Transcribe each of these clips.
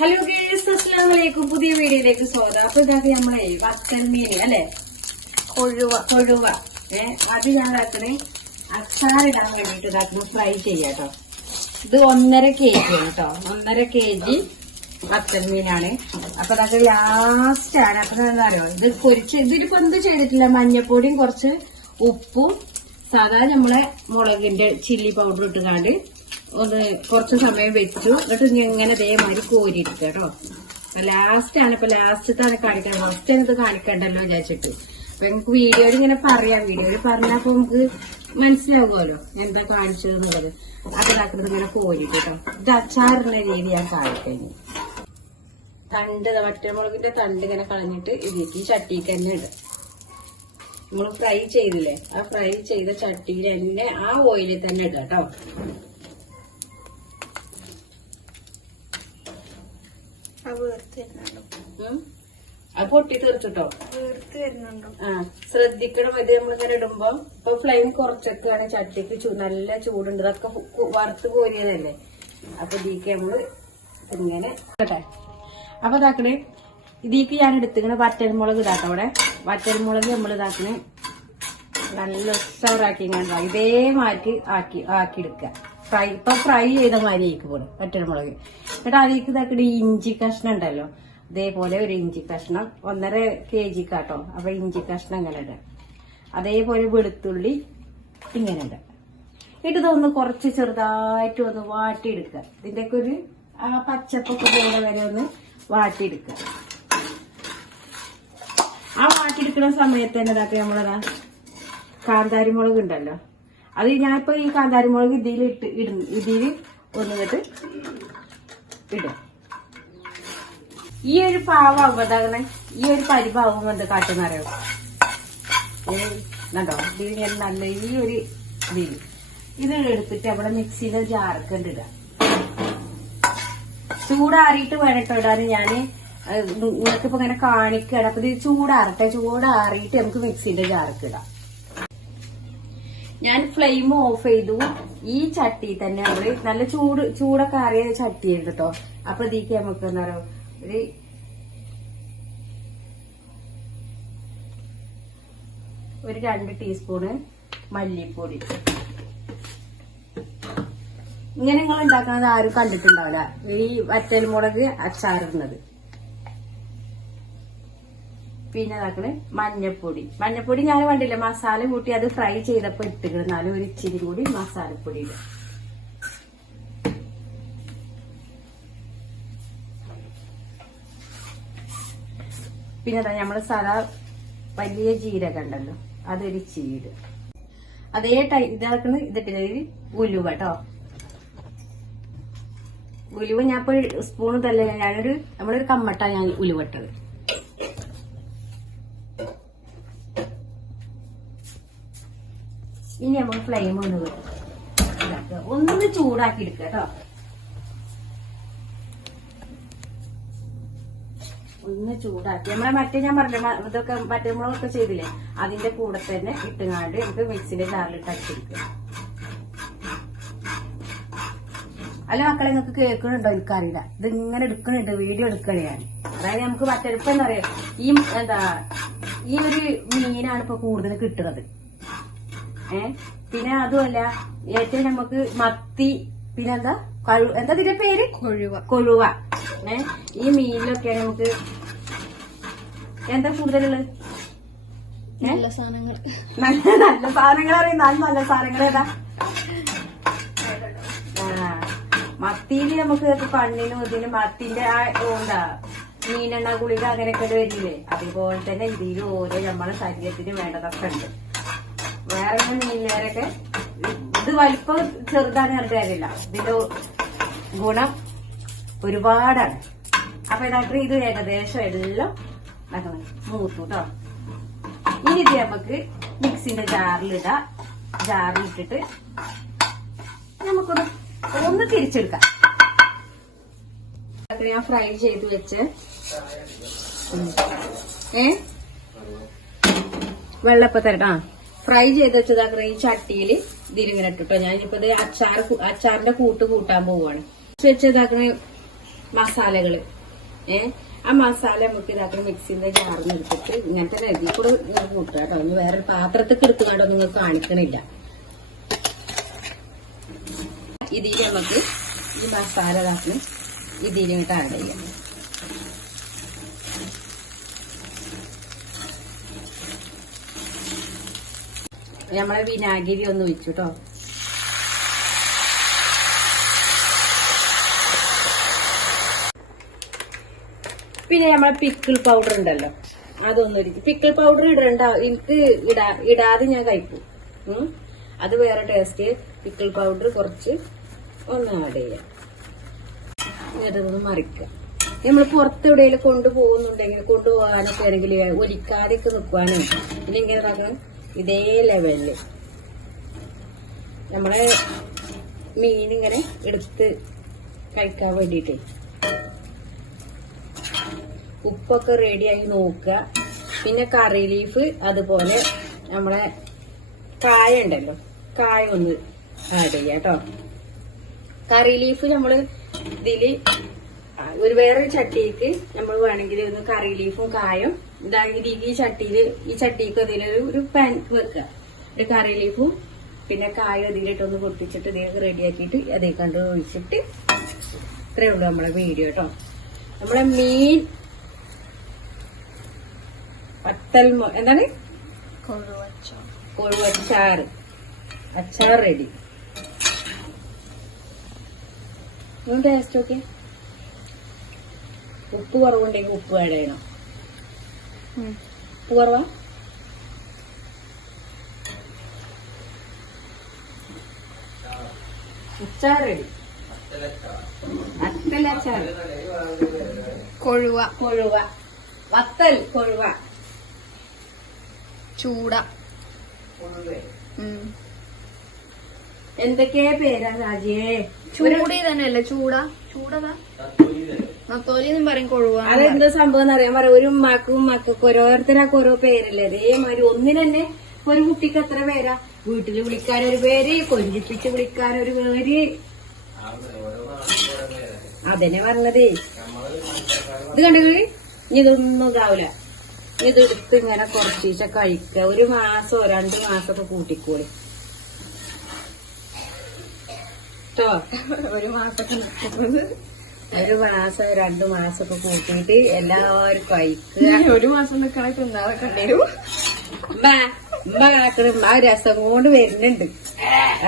Hello guys അസ്ലാമലേക്കും വലൈക്കും പുതിയ വീഡിയോയിലേക്ക് സ്വാഗതം. അപ്പൊ ഇതാക്കി നമ്മളെ വത്തൽ മീൻ അല്ലെ? കൊഴുവ. കൊഴുവ. ഏ അത് ഞാൻ ഇതാക്കണേ. അച്ചാറിടാൻ വേണ്ടിട്ട് ഇതാക്കണം ഫ്രൈ ചെയ്യാട്ടോ ഇത് ഒന്നര കെ ജി ആണ് കേട്ടോ. ഒന്നര കെ ജി വത്തൽ മീനാണ്. അപ്പൊ അതൊക്കെ ലാസ്റ്റ് ആണ്. അപ്പൊ എന്താ അറിയോ ഇത് പൊരിച്ച് ഇതിലിപ്പോ എന്ത് ചെയ്തിട്ടില്ല? മഞ്ഞപ്പൊടിയും കുറച്ച് ഉപ്പും സാധാ നമ്മളെ മുളകിന്റെ ചില്ലി പൗഡർ ഇട്ടുകാണ്ട് ഒന്ന് കുറച്ച് സമയം വെച്ചു. എന്നിട്ട് ഇങ്ങനെ ഇതേമാതിരി കോരിയെടുക്കുക കേട്ടോ. ലാസ്റ്റ് ആണ്. ഇപ്പൊ ലാസ്റ്റത്താണ് കാണിക്കാൻ. ഫസ്റ്റ് ഇത് കാണിക്കണ്ടല്ലോ വിചാരിച്ചിട്ട്. അപ്പൊ നമുക്ക് വീഡിയോയിൽ ഇങ്ങനെ പറയാം. വീഡിയോയിൽ പറഞ്ഞപ്പോ നമുക്ക് മനസ്സിലാവുമല്ലോ എന്താ കാണിച്ചത് എന്നുള്ളത്. അത് ഇതാക്കുന്നത് ഇങ്ങനെ കോരിട്ട് കേട്ടോ. ഇത് അച്ചാറിന്റെ രീതി ഞാൻ കാണിക്കുന്നു തണ്ട് വറ്റമുളകിന്റെ തണ്ട് ഇങ്ങനെ കളഞ്ഞിട്ട് ഇതിലേക്ക് ചട്ടിക്ക് തന്നെ ഇടും. നമ്മൾ ഫ്രൈ ചെയ്തില്ലേ? ആ ഫ്രൈ ചെയ്ത ചട്ടിയിൽ തന്നെ ആ ഓയിലിൽ തന്നെ ഇടാം കേട്ടോ. അത് പൊട്ടി തെറിച്ചിട്ടോ ആ ശ്രദ്ധിക്കണം. ഇത് നമ്മളിങ്ങനെ ഇടുമ്പോ ഇപ്പൊ ഫ്ലെയിം കുറച്ചൊക്കെയാണ്. ചട്ടിക്ക് നല്ല ചൂടുണ്ട്. ഇതൊക്കെ വറുത്ത് കോരിയതല്ലേ? അപ്പൊ ഇതിക്ക് നമ്മൾ ഇങ്ങനെ കേട്ടെ അപ്പൊ ഇതാക്കണേ. ഇതിക്ക് ഞാൻ എടുത്തിങ്ങനെ വറ്റൽമുളക് ഇതാക്കാം അവിടെ. വറ്റൽമുളക് നമ്മൾ ഇതാക്കണേ. നല്ല ഉഷാറാക്കി ഇതേ. മാറ്റി ആക്കി ആക്കി എടുക്കുക ഫ്രൈ ഇപ്പൊ ഫ്രൈ ചെയ്ത മാതിരി ആയിക്ക് പോലും വറ്റൽമുളക്. എന്നിട്ട് അതിലേക്ക് ഇതാക്കണ ഇഞ്ചി കഷ്ണം ഉണ്ടല്ലോ. അതേപോലെ ഒരു ഇഞ്ചി കഷ്ണം ഒന്നര കെ ജി കാട്ടോ അപ്പൊ ഇഞ്ചി കഷ്ണം ഇങ്ങനെ ഇടാം. അതേപോലെ വെളുത്തുള്ളി ഇങ്ങനെ ഇടാം. ഇട്ട് ഇതൊന്ന് കുറച്ച് ചെറുതായിട്ട് ഒന്ന് വാട്ടിയെടുക്കുക. ഇതിന്റെയൊക്കെ ഒരു ആ പച്ചപ്പൊക്കെ പോലെ വരെ ഒന്ന് വാട്ടിയെടുക്കുക. ആ വാട്ടിയെടുക്കുന്ന സമയത്ത് തന്നെ ഇതാക്കി നമ്മളതാ കാന്താരി മുളക് ഉണ്ടല്ലോ. അത് ഞാനിപ്പോ ഈ കാന്താരി മുളക് ഇതിൽ ഇട്ട് ഇടുന്നു ഇതിൽ ഒന്നിട്ട് ഇടും. ഈ ഒരു പാവാകുമ്പോ എന്താകണേ ഈ ഒരു പരിഭാവുമ്പോ എന്താ കാട്ടുന്ന അറിയോ? കണ്ടോ? നല്ല ഈ ഒരു ഇതിൽ ഇത് എടുത്തിട്ട് അവിടെ മിക്സിയിലെ ജാർക്ക് ഇടാം. ചൂടാറിയിട്ട് വേണട്ടോ ഇടാൻ ഞാൻ നിങ്ങൾക്ക് ഇപ്പൊ ഇങ്ങനെ കാണിക്കണം. അപ്പൊ ഇത് ചൂടാറട്ടെ? ചൂടാറിയിട്ട് നമുക്ക് മിക്സിന്റെ ജാർക്ക് ഇടാം. ഞാൻ ഫ്ലെയിം ഓഫ് ചെയ്തു. ഈ ചട്ടി തന്നെ നമ്മൾ നല്ല ചൂട് ചൂടൊക്കെ അറിയ ചട്ടി കേട്ടോ അപ്പൊ ഇതിക്ക് നമുക്ക് എന്താ പറയുക ഒരു ഒരു രണ്ട് ടീസ്പൂണ് മല്ലിപ്പൊടി. ഇങ്ങനെ നിങ്ങൾ ഉണ്ടാക്കുന്നത് ആരും കണ്ടിട്ടുണ്ടാവില്ല. ഈ വറ്റൽ മുളക് അച്ചാറിടുന്നത്. പിന്നെ ഇതാക്കണ് മഞ്ഞപ്പൊടി. മഞ്ഞപ്പൊടി ഞാൻ കണ്ടില്ല മസാല കൂട്ടി അത് ഫ്രൈ ചെയ്തപ്പോ ഇട്ടിട്ട് എന്നാലും ഒരു ഇച്ചിരി കൂടി മസാലപ്പൊടി ഇടും പിന്നെ അതാ നമ്മൾ സാധാ വലിയ ജീരകം ഉണ്ടല്ലോ അതൊരു ചീട് അതേ ടൈ ഇതാക്കണ് ഇതിട്ടില്ല ഉലുവ കേട്ടോ ഉലുവ ഞാൻ ഇപ്പൊ സ്പൂൺ തല്ല ഞാനൊരു നമ്മളൊരു കമ്മട്ടാ ഞാൻ ഉലുവ ഇനി നമുക്ക് ഫ്ലെയിം ഒന്ന് വരും ഒന്ന് ചൂടാക്കി എടുക്കുക കേട്ടോ ഒന്ന് ചൂടാക്കി. നമ്മളെ മറ്റേ ഞാൻ പറഞ്ഞ ഇതൊക്കെ മറ്റേ നമ്മളൊക്കെ ചെയ്തില്ലേ അതിന്റെ കൂടെ തന്നെ ഇട്ടുങ്ങാണ്ട് നമുക്ക് മിക്സിന്റെ ജാറിലിട്ട് അടിച്ചെടുക്കുക അല്ല മക്കളെ നിങ്ങൾക്ക് കേൾക്കണുണ്ടോ? എനിക്കറിയില്ല. ഇത് ഇങ്ങനെ എടുക്കണുണ്ട് വീഡിയോ എടുക്കണേ ഞാൻ. അതായത് നമുക്ക് മറ്റെടുപ്പെന്നറിയാം ഈ എന്താ ഈ ഒരു മീനാണ് ഇപ്പൊ കൂടുതൽ കിട്ടുന്നത് ഏ? പിന്നെ അതുമല്ല ഏറ്റവും നമുക്ക് മത്തി പിന്നെന്താ കഴു എന്താ ഇതിന്റെ പേര്? കൊഴുവ. കൊഴുവ. ഏ? ഈ മീനിലൊക്കെ നമുക്ക് എന്താ കൂടുതലുള്ളത്? നല്ല സാധനങ്ങൾ. നല്ല നല്ല സാധനങ്ങൾ അറിയുന്ന നല്ല സാധനങ്ങൾ ഏതാ? മത്തിയിൽ നമുക്ക് പണ്ണിനും കണ്ണിനും ഇതിന് മത്തിന്റെ ആ എന്താ മീനെണ്ണ ഗുളിക അങ്ങനെയൊക്കെ വരില്ലേ? അതുപോലെ തന്നെ ഇതിൽ ഓരോ നമ്മളെ ശരീരത്തിന് വേണ്ടതൊക്കെ ഉണ്ട്. വേറെ മീനുകാരൊക്കെ ഇത് വലിപ്പം ചെറുതാണ് കാര്യമില്ല. ഇതിന്റെ ഗുണം ഒരുപാടാണ്. അപ്പൊ ഇതാക്കി ഇത് ഏകദേശം എല്ലാം മൂത്തു കേട്ടോ ഇനി ഇത് നമുക്ക് മിക്സിന്റെ ജാറിലിടാം ജാറിലിട്ടിട്ട് നമുക്കൊന്ന് ഒന്ന് തിരിച്ചെടുക്കാം. ഞാൻ ഫ്രൈ ചെയ്ത് വെച്ച്. ഏ? വെള്ളപ്പ തരട്ടാ? ഫ്രൈ ചെയ്ത് വെച്ചതാക്കുന്ന ഈ ചട്ടിയിൽ ഇതിലിങ്ങനെ ഇട്ടിട്ടോ. ഞാൻ ഇനിയിപ്പോ ഇത് അച്ചാർ അച്ചാറിന്റെ കൂട്ട് കൂട്ടാൻ പോവാണ്. വെച്ചതാക്കണ മസാലകൾ. ഏ? ആ മസാല നമുക്ക് ഇതാക്കണം മിക്സിന്റെ ജാറിന് എടുത്തിട്ട് ഇങ്ങനത്തെ രതി കൂടെ കൂട്ടുക കേട്ടോ. ഒന്ന് വേറൊരു പാത്രത്തിൽ എടുത്തുകൊണ്ടോ നിങ്ങൾ കാണിക്കണില്ല. ഇതിൽ നമുക്ക് ഈ മസാല ഇതാക്കണം ഇതിലിങ്ങോട്ട് ആഡ് ചെയ്യാം. നമ്മളെ വിനാഗിരി ഒന്ന് ഒഴിച്ചു കേട്ടോ പിന്നെ നമ്മളെ പിക്കിൾ പൗഡർ ഉണ്ടല്ലോ. അതൊന്നും പിക്കിൾ പൗഡർ ഇടണ്ട. എനിക്ക് ഇടാ ഇടാതെ ഞാൻ കഴിക്കും. അത് വേറെ ടേസ്റ്റ് പിക്കിൾ പൗഡർ കുറച്ച് ഒന്ന് ആഡ് ചെയ്യാം. എന്നിട്ടൊന്ന് മറിക്കുക. നമ്മൾ പുറത്ത് എവിടെയെങ്കിലും കൊണ്ടുപോകുന്നുണ്ടെങ്കിൽ കൊണ്ടുപോകാനൊക്കെ ആണെങ്കിൽ ഒലിക്കാതെയൊക്കെ നിൽക്കുവാനും പിന്നെ ഇങ്ങനെ ഇതേ ലെവലിൽ നമ്മളെ മീൻ ഇങ്ങനെ എടുത്ത് കഴിക്കാൻ വേണ്ടിട്ട് ഉപ്പൊക്കെ റെഡിയായി നോക്കുക. പിന്നെ കറി ലീഫ് അതുപോലെ നമ്മളെ കായ ഉണ്ടല്ലോ. കായ ഒന്ന് ആഡ് ചെയ്യാം കേട്ടോ കറി ലീഫ് നമ്മൾ ഇതിൽ ഒരു വേറൊരു ചട്ടിക്ക് നമ്മൾ വേണമെങ്കിൽ ഒന്ന് കറി ലീഫും കായും. ഇതാ ഇതിക്ക് ഈ ചട്ടിയിൽ ഈ ചട്ടിക്ക് അതിലൊരു ഒരു പാൻ വെക്കുക. ഒരു കറി ലീഫും പിന്നെ കായും ഇതിലിട്ടൊന്ന് പൊട്ടിച്ചിട്ട് ഇതിലേക്ക് റെഡിയാക്കിയിട്ട് അതേ കണ്ട് ഒഴിച്ചിട്ട് ഇത്രേ ഉള്ളൂ നമ്മളെ വീഡിയോ കേട്ടോ നമ്മളെ മീൻ പത്തൽ എന്താണ് എന്താണ്? കൊഴുവച്ചാറ്. അച്ചാർ റെഡി ടേസ്റ്റ് ഓക്കെ ഉപ്പ് കുറവുണ്ടെങ്കിൽ ഉപ്പ് ആഡ് ചെയ്യണം. ഉപ്പ് കുറവാ? വത്തൽ അച്ചാർ. കൊഴുവ. കൊഴുവ. വത്തൽ കൊഴുവ. ചൂട. എന്തൊക്കെ എന്തൊക്കെയാ പേരാ രാജേ? ചൂടി തന്നെയല്ലേ ചൂട? ചൂടതാ? എന്നും പറയും കൊഴുവ. അതെന്താ സംഭവം എന്ന് അറിയാൻ പറയാം ഒരു ഉമ്മാക്കും ഉമ്മാക്കും ഓരോരുത്തരൊക്കെ ഓരോ പേരല്ലേ? അതേമാതിരി ഒന്നിന് തന്നെ ഒരു കുട്ടിക്ക് എത്ര പേരാ? വീട്ടിൽ വിളിക്കാൻ ഒരു പേര് കൊഞ്ചിപ്പിച്ച് വിളിക്കാൻ ഒരു പേര്. അതന്നെ പറഞ്ഞതേ. ഇത് കണ്ടു ഇനി ഇതൊന്നും ഇതാവൂല. ഇതെടുത്ത് ഇങ്ങനെ കുറച്ചീച്ച കഴിക്കുക ഒരു മാസോ രണ്ടു മാസമൊക്കെ കൂട്ടിക്കോളി. കേട്ടോ ഒരു മാസമൊക്കെ ഒരു മാസം രണ്ടു ഒക്കെ കൂട്ടിയിട്ട് എല്ലാവർക്കും അയക്കുക ഒരു മാസം നിൽക്കണ തിന്നാതെ കണ്ടേരും ഉമ്മ കണക്കണ ഉമ്മ രസം കൊണ്ട് വരുന്നുണ്ട്.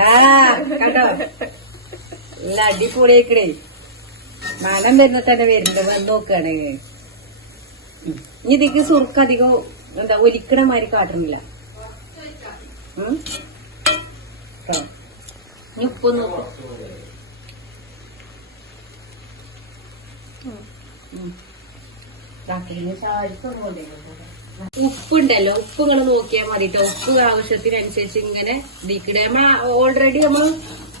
ആ കണ്ടോ? നല്ല അടിപൊളിയാക്കണേ മനം വരുന്ന തന്നെ വരുന്നുണ്ട്. വന്ന് നോക്കുകയാണെങ്കിൽ. ഇനി ഇതിക്ക് സുർക്ക് അധികം എന്താ ഒലിക്കണ മാതിരി കാട്ടണില്ല. ഉം. കേട്ടോ ഇനി ഉപ്പ് നോക്കും ഉപ്പുണ്ടല്ലോ ഉപ്പ് നിങ്ങൾ നോക്കിയാൽ മതി ഉപ്പ് ആവശ്യത്തിനനുസരിച്ച് ഇങ്ങനെ ഇതിക്കിടെ. നമ്മൾ ഓൾറെഡി നമ്മൾ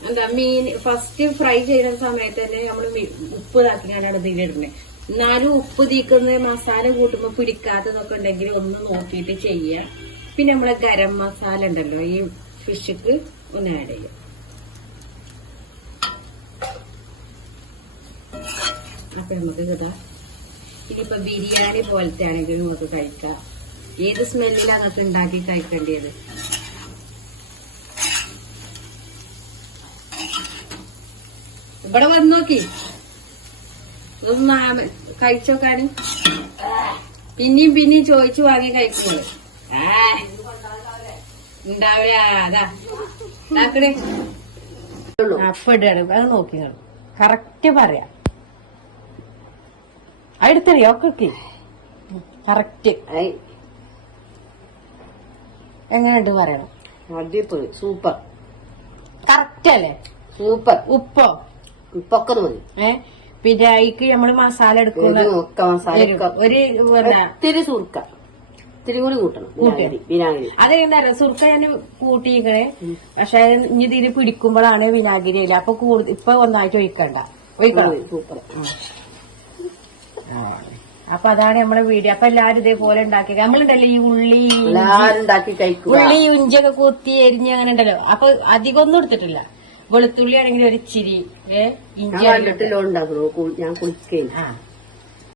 എന്താ മീൻ ഫസ്റ്റ് ഫ്രൈ ചെയ്യുന്ന സമയത്ത് തന്നെ നമ്മൾ ഉപ്പ് ഇതാക്കിക്കാനാണ് ഇതിലിടുന്നത് എന്നാലും ഉപ്പ് തീക്കുന്ന മസാല കൂട്ടുമ്പോ പിടിക്കാത്തതൊക്കെ ഉണ്ടെങ്കിൽ ഒന്ന് നോക്കിയിട്ട് ചെയ്യുക പിന്നെ നമ്മളെ ഗരം മസാല ഉണ്ടല്ലോ ഈ ഫിഷിക്ക് ഒന്ന് ആഡ് ചെയ്യാം. അപ്പൊ നമുക്ക് കിട്ടാം. ഇനിയിപ്പൊ ബിരിയാണി പോലത്തെ ആണെങ്കിലും നമുക്ക് കഴിക്കാം. ഏത് സ്മെല്ലിലാണ് നമുക്ക് ഉണ്ടാക്കി കഴിക്കേണ്ടത്? ഇവിടെ വന്ന് നോക്കി. ആ- കഴിച്ചോക്കാണ്. പിന്നെയും പിന്നെയും ചോദിച്ചു വാങ്ങി കഴിക്കുന്നത് ഉണ്ടാവില്ല. അതാ. അപ്പൊ ഇടാണ്. അത് നോക്കി കറക്റ്റ് പറയാം. അടുത്തറിയോ ഒക്കെ കറക്റ്റ്. എങ്ങനെയുണ്ട് പറയണം? അടിപൊളി. സൂപ്പർ. കറക്റ്റ് അല്ലേ? സൂപ്പർ. ഉപ്പോ? ഉപ്പൊക്കെ മതി. ഏ? പിന്നെ അതിക്ക് നമ്മൾ മസാല എടുക്കുന്ന ഒക്കെ മസാല. ഒരു ഇത്തിരി സുർക്ക. ഇത്തിരി കൂടി കൂട്ടണം. വിനാഗിരി വിനാഗിരി. അതെന്താ സുർക്ക ഞാൻ കൂട്ടിയിക്കണേ പക്ഷെ ഇനി ഇതിന് പിടിക്കുമ്പോഴാണ് വിനാഗിരി ഇല്ല. അപ്പൊ കൂടുതൽ ഇപ്പൊ ഒന്നായിട്ട് ഒഴിക്കണ്ട. ഒഴിക്കണം. സൂപ്പർ. അപ്പൊ അതാണ് നമ്മളെ വീഡിയോ. അപ്പൊ എല്ലാരും ഇതേപോലെ ഉണ്ടാക്കി നമ്മളുണ്ടല്ലോ ഈ ഉള്ളി ഉള്ളി ഇഞ്ചിയൊക്കെ കൊത്തി എരിഞ്ഞ് അങ്ങനെ ഉണ്ടല്ലോ. അപ്പൊ അധികം ഒന്നും എടുത്തിട്ടില്ല. വെളുത്തുള്ളി ആണെങ്കിൽ ഒരു ചിരി ഏ ഞാൻ ഇഞ്ചി ഞാൻ കുളിക്കുകയും ആ.